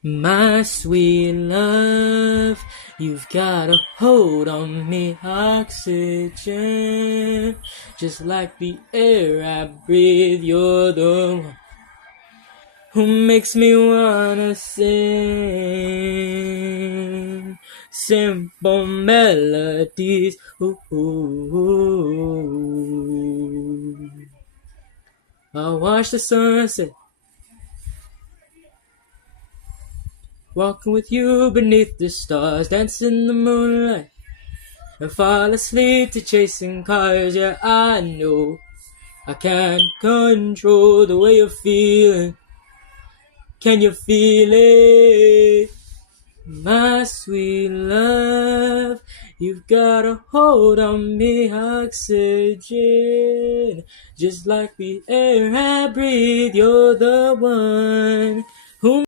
My sweet love, you've got a hold on me, oxygen. Just like the air I breathe, you're the one who makes me wanna sing simple melodies. Ooh, ooh, ooh. I'll watch the sunset, walking with you beneath the stars, dancing in the moonlight, and fall asleep to chasing cars. Yeah, I know I can't control the way you're feeling. Can you feel it? My sweet love, you've got a hold on me, oxygen. Just like the air I breathe, you're the one who